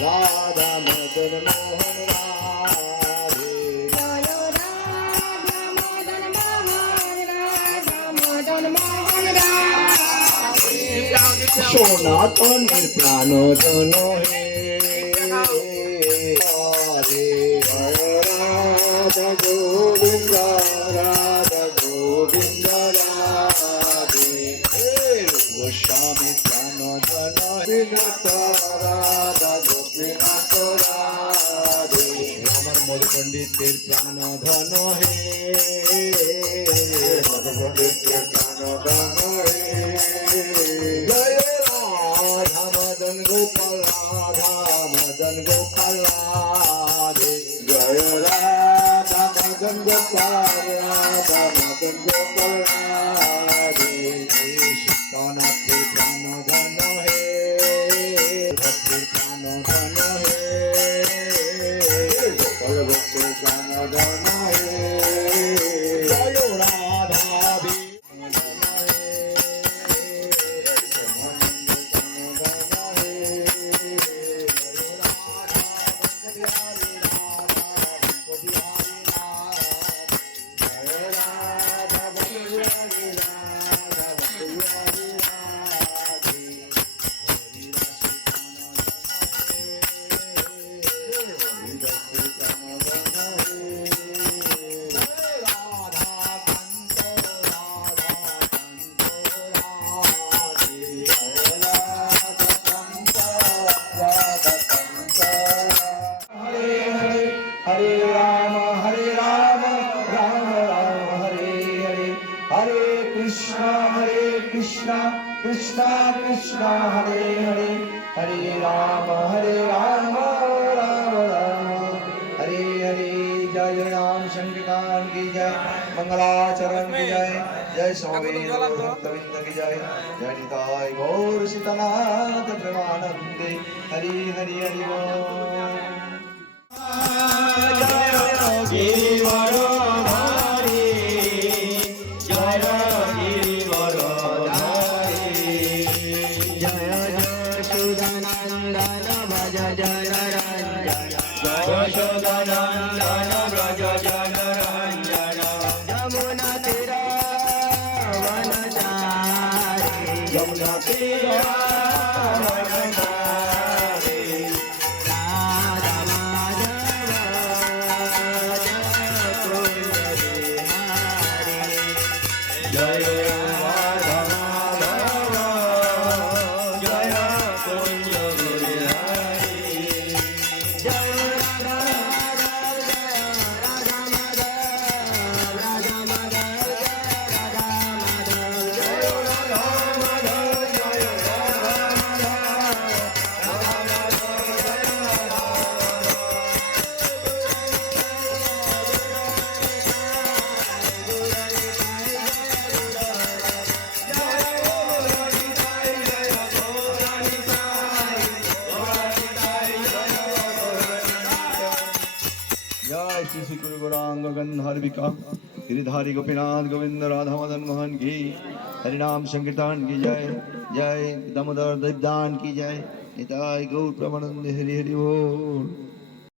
राधा मदन मोहन राधे সনাতনের প্রাণ জন হে হরে রাধা গোবিন্দ রাধা গোবিন্দ রাধে গোস্বামী প্রাণ জন বিনত রাধা গোপীনাথ রাধে আমার মধু পণ্ডিতের প্রাণ ধন হে মধু পণ্ডিতের প্রাণ ধন হে मदन गोपाल राधे जय राधा मदन गोपाल राधा मदन गोपाल राधे शीतनाथ प्राण धन हे भक्ति प्राण धन हे गोपाल भक्ति प्राण धन हे जय Radha Hare Rama, Rama Rama, Hare Hare, Hare Krishna, Krishna Krishna, Hare Hare, Hare Rama, Rama Rama, Hare Hare. जय राम संकीर्तन की जय, मंगलाचरण की जय, जय स्वामी भक्तवृंद की जय, जय निताय गौर सीतानाथ प्रेमानंदे, हरि हरि हरि बोल. यशोदानंदन व्रज जनरंजन यमुना तीरा वनचारी यमुना तीरा वनचारी राधा माधव कुंज बिहारी जय राधा माधव जय कुंज बिहारी जय जय श्री श्री गुरु गौरांग गंधर्विका गिरिधारी गोपीनाथ गोविंद राधा मदन मोहन की हरिनाम संकीर्तन की जय, जय दामोदर देवदान की जय, निताय गौर प्रमानंद हरि हरि बोल.